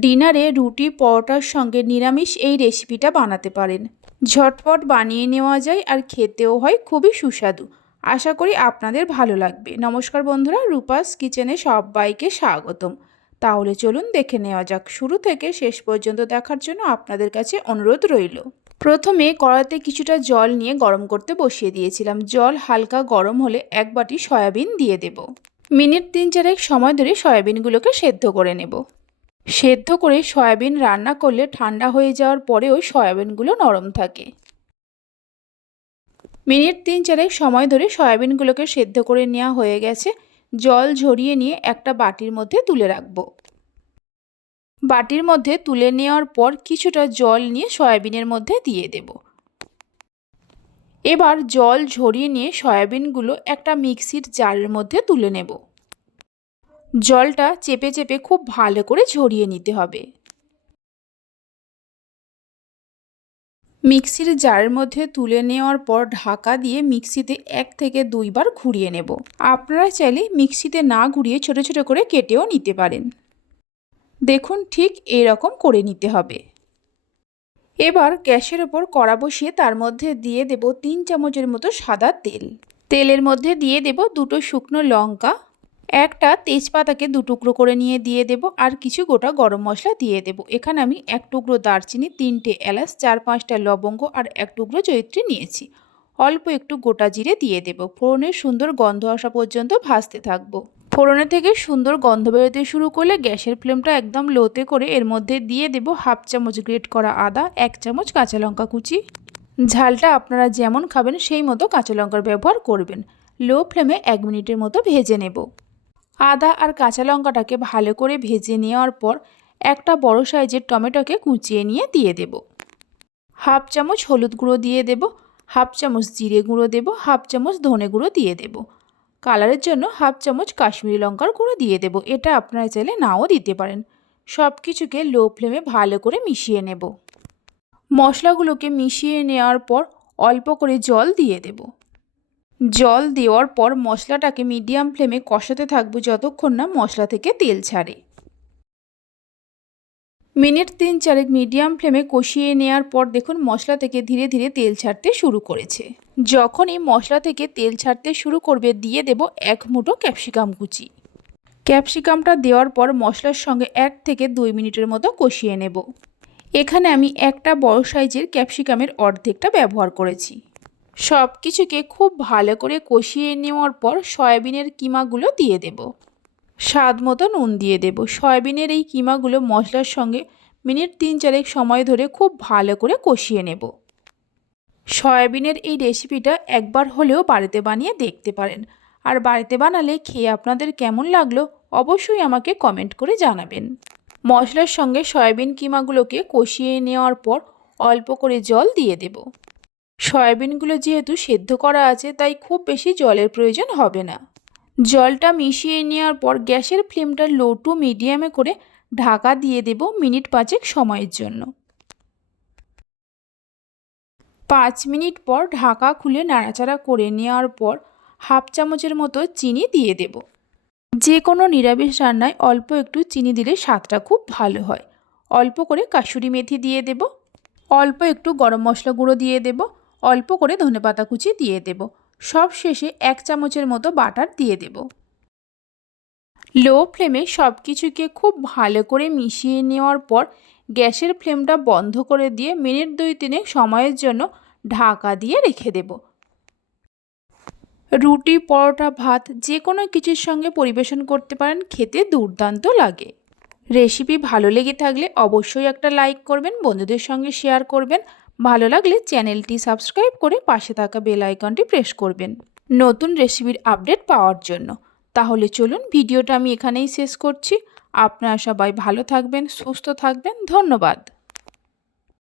ডিনারে রুটি, পরোটার সঙ্গে নিরামিষ এই রেসিপিটা বানাতে পারেন। ঝটপট বানিয়ে নেওয়া যায় আর খেতেও হয় খুবই সুস্বাদু। আশা করি আপনাদের ভালো লাগবে। নমস্কার বন্ধুরা, রূপাস কিচেনে সবাইকে স্বাগতম। তাহলে চলুন দেখে নেওয়া যাক। শুরু থেকে শেষ পর্যন্ত দেখার জন্য আপনাদের কাছে অনুরোধ রইল। প্রথমে কড়াতে কিছুটা জল নিয়ে গরম করতে বসিয়ে দিয়েছিলাম। জল হালকা গরম হলে এক বাটি সয়াবিন দিয়ে দেব। মিনিট তিন চারেক সময় ধরে সয়াবিনগুলোকে সেদ্ধ করে নেব। সেদ্ধ করে সয়াবিন রান্না করলে ঠান্ডা হয়ে যাওয়ার পরেও সয়াবিনগুলো নরম থাকে। মিনিট তিন চারেক সময় ধরে সয়াবিনগুলোকে সেদ্ধ করে নেওয়া হয়ে গেছে। জল ঝরিয়ে নিয়ে একটা বাটির মধ্যে তুলে রাখব। বাটির মধ্যে তুলে নেওয়ার পর কিছুটা জল নিয়ে সয়াবিনের মধ্যে দিয়ে দেব। এবার জল ঝরিয়ে নিয়ে সয়াবিনগুলো একটা মিক্সির জারের মধ্যে তুলে নেব। জলটা চেপে চেপে খুব ভালো করে ঝরিয়ে নিতে হবে। মিক্সির জারের মধ্যে তুলে নেওয়ার পর ঢাকা দিয়ে মিক্সিতে এক থেকে দুইবার ঘুরিয়ে নেব। আপনারা চাইলে মিক্সিতে না ঘুরিয়ে ছোট ছোট করে কেটেও নিতে পারেন। দেখুন ঠিক এরকম করে নিতে হবে। এবার গ্যাসের ওপর কড়া বসিয়ে তার মধ্যে দিয়ে দেব তিন চামচের মতো সাদা তেল। তেলের মধ্যে দিয়ে দেব দুটো শুকনো লঙ্কা একটা তেজপাতাকে দু টুকরো করে নিয়ে দিয়ে দেব আর কিছু গোটা গরম মশলা দিয়ে দেব। এখানে আমি এক টুকরো দারচিনি, তিনটে এলাচ, চার পাঁচটা লবঙ্গ আর এক টুকরো জৈত্রী নিয়েছি। অল্প একটু গোটা জিরে দিয়ে দেব। ফোড়নের সুন্দর গন্ধ আসা পর্যন্ত ভাজতে থাকব। ফোড়নে থেকে সুন্দর গন্ধ বেরোতে শুরু করলে গ্যাসের ফ্লেমটা একদম লোতে করে এর মধ্যে দিয়ে দেব হাফ চামচ গ্রেট করা আদা, এক চামচ কাঁচা লঙ্কা কুচি। ঝালটা আপনারা যেমন খাবেন সেই মতো কাঁচা লঙ্কার ব্যবহার করবেন। লো ফ্লেমে এক মিনিটের মতো ভেজে নেব। আদা আর কাঁচা লঙ্কাটাকে ভালো করে ভেজে নেওয়ার পর একটা বড় সাইজের টমেটোকে কুচিয়ে নিয়ে দিয়ে দেব। হাফ চামচ হলুদ গুঁড়ো দিয়ে দেব, হাফ চামচ জিরে গুঁড়ো দেব, হাফ চামচ ধনে গুঁড়ো দিয়ে দেব। কালারের জন্য হাফ চামচ কাশ্মীরি লঙ্কার গুঁড়ো দিয়ে দেব, এটা আপনারা চাইলে নাও দিতে পারেন। সব কিছুকে লো ফ্লেমে ভালো করে মিশিয়ে নেব। মশলাগুলোকে মিশিয়ে নেওয়ার পর অল্প করে জল দিয়ে দেব। জল দেওয়ার পর মশলাটাকে মিডিয়াম ফ্লেমে কষাতে থাকব যতক্ষণ না মশলা থেকে তেল ছাড়ে। মিনিট তিন চারেক মিডিয়াম ফ্লেমে কষিয়ে নেওয়ার পর দেখুন মশলা থেকে ধীরে ধীরে তেল ছাড়তে শুরু করেছে। যখনই মশলা থেকে তেল ছাড়তে শুরু করবে দিয়ে দেব এক মুঠো ক্যাপসিকাম কুচি। ক্যাপসিকামটা দেওয়ার পর মশলার সঙ্গে এক থেকে দুই মিনিটের মতো কষিয়ে নেব। এখানে আমি একটা বড় সাইজের ক্যাপসিকামের অর্ধেকটা ব্যবহার করেছি। সব কিছুকে খুব ভালো করে কষিয়ে নেওয়ার পর সয়াবিনের কিমাগুলো দিয়ে দেব। স্বাদ মতো নুন দিয়ে দেব। সয়াবিনের এই কিমাগুলো মশলার সঙ্গে মিনিট তিন চারেক সময় ধরে খুব ভালো করে কষিয়ে নেব। সয়াবিনের এই রেসিপিটা একবার হলেও বাড়িতে বানিয়ে দেখতে পারেন। আর বাড়িতে বানালে খেয়ে আপনাদের কেমন লাগল অবশ্যই আমাকে কমেন্ট করে জানাবেন। মশলার সঙ্গে সয়াবিন কিমাগুলোকে কষিয়ে নেওয়ার পর অল্প করে জল দিয়ে দেব। সয়াবিনগুলো যেহেতু সেদ্ধ করা আছে, তাই খুব বেশি জলের প্রয়োজন হবে না। জলটা মিশিয়ে নেওয়ার পর গ্যাসের ফ্লেমটা লো টু মিডিয়ামে করে ঢাকা দিয়ে দেব মিনিট পাঁচেক সময়ের জন্য। পাঁচ মিনিট পর ঢাকা খুলে নাড়াচাড়া করে নেওয়ার পর হাফ চামচের মতো চিনি দিয়ে দেব। যে কোনো নিরামিষ রান্নায় অল্প একটু চিনি দিলে স্বাদটা খুব ভালো হয়। অল্প করে কাসুরি মেথি দিয়ে দেব। অল্প একটু গরম মশলা গুঁড়ো দিয়ে দেব। অল্প করে ধনেপাতা কুচি দিয়ে দেব। সব শেষে এক চামচের মতো বাটার দিয়ে দেব। লো ফ্লেমে সব কিছুকে খুব ভালো করে মিশিয়ে নেওয়ার পর গ্যাসের ফ্লেমটা বন্ধ করে দিয়ে মিনিট দুই তিনেক সময়ের জন্য ঢাকা দিয়ে রেখে দেব। রুটি, পরোটা, ভাত যে কোনো কিছুর সঙ্গে পরিবেশন করতে পারেন, খেতে দুর্দান্ত লাগে। রেসিপি ভালো লেগে থাকলে অবশ্যই একটা লাইক করবেন, বন্ধুদের সঙ্গে শেয়ার করবেন ভালো লাগলে চ্যানেলটি সাবস্ক্রাইব করে পাশে থাকা বেল আইকনটি প্রেস করবেন। নতুন রেসিপির আপডেট পাওয়ার জন্য। তাহলে চলুন ভিডিওটা আমি এখানেই শেষ করছি। আপনারা সবাই ভালো থাকবেন, সুস্থ থাকবেন। ধন্যবাদ।